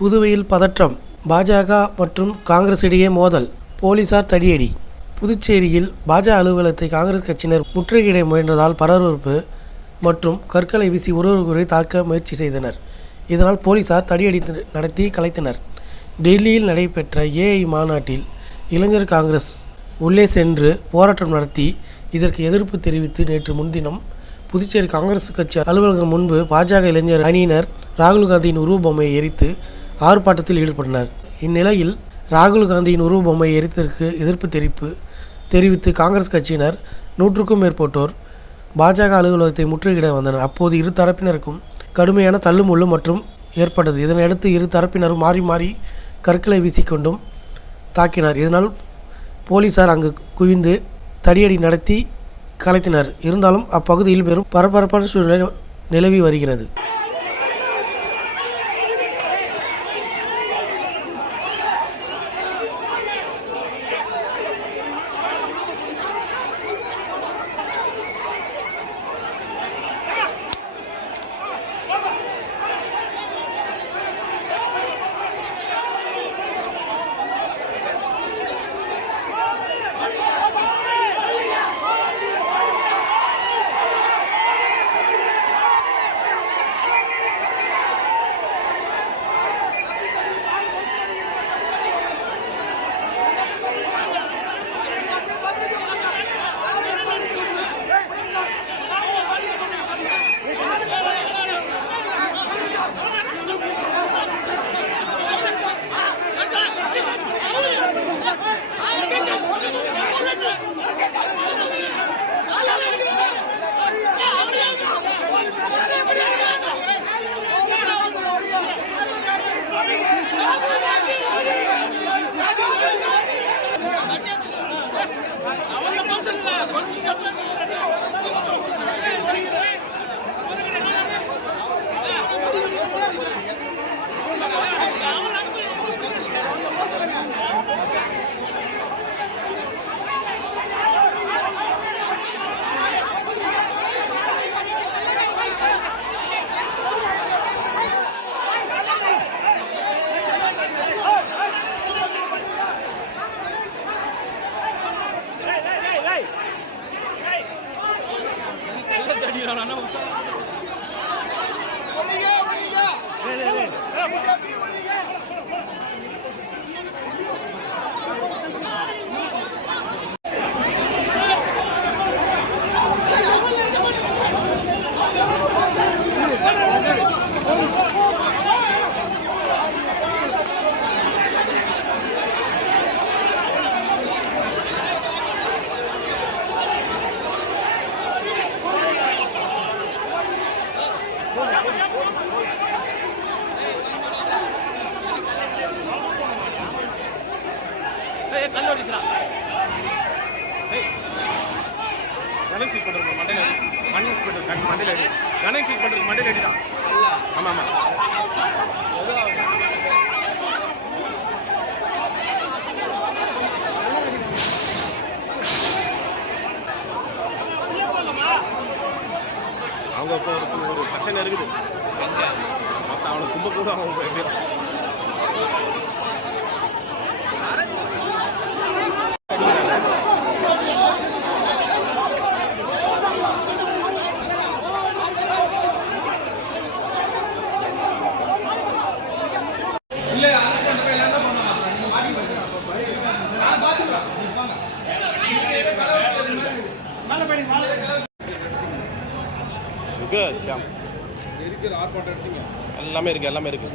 புதுவையில் பதற்றம். பாஜக மற்றும் காங்கிரஸ் இடையே மோதல். போலீசார் தடியடி. புதுச்சேரியில் பாஜக அலுவலகத்தை காங்கிரஸ் கட்சியினர் முற்றுகையிட முயன்றதால் பரபரப்பு மற்றும் கற்களை வீசி ஒருவரை தாக்க முயற்சி செய்தனர். இதனால் போலீசார் தடியடி நடத்தி கலைத்தனர். டெல்லியில் நடைபெற்ற ஏஐ மாநாட்டில் இளைஞர் காங்கிரஸ் உள்ளே சென்று போராட்டம் நடத்தி இதற்கு எதிர்ப்பு தெரிவித்து நேற்று முன்தினம் புதுச்சேரி காங்கிரஸ் கட்சி அலுவலகம் முன்பு பாஜக இளைஞர் அணியினர் ராகுல் காந்தியின் உருவபொம்மையை எரித்து ஆர்ப்பாட்டத்தில் ஈடுபட்டனர். இந்நிலையில் ராகுல் காந்தியின் உருவபொம்மையை எரித்ததற்கு எதிர்ப்பு தெரிவித்து காங்கிரஸ் கட்சியினர் 100க்கும் மேற்பட்டோர் பாஜக அலுவலகத்தை முற்றுகையிட வந்தனர். அப்போது இரு தரப்பினருக்கும் கடுமையான தள்ளுமுள்ளு மற்றும் ஏற்பட்டது. இதனையடுத்து இரு தரப்பினரும் மாறி மாறி கற்களை வீசிக்கொண்டும் தாக்கினர். இதனால் போலீசார் அங்கு குவிந்து தடியடி நடத்தி கலைத்தனர். இருந்தாலும் அப்பகுதியில் பெரும் பரபரப்பான சூழ்நிலை நிலவி வருகிறது. அவங்க ஒரு பிரச்சனை இருக்குது. அவனுக்கு கும்ப கூட அவங்க எல்லாமே இருக்கு.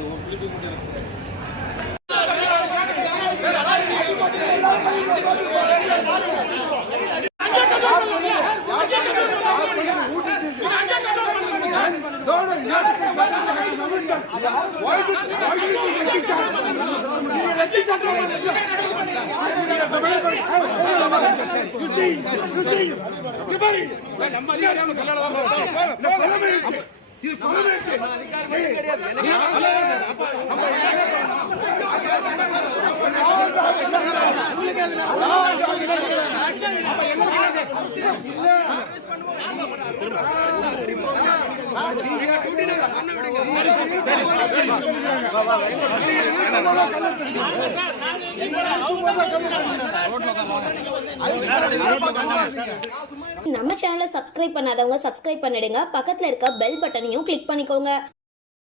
நம்ம சேனலை சப்ஸ்கிரைப் பண்ணாதவங்க சப்ஸ்கிரைப் பண்ணிடுங்க, பக்கத்துல இருக்க பெல் பட்டனையும் கிளிக் பண்ணிக்கோங்க.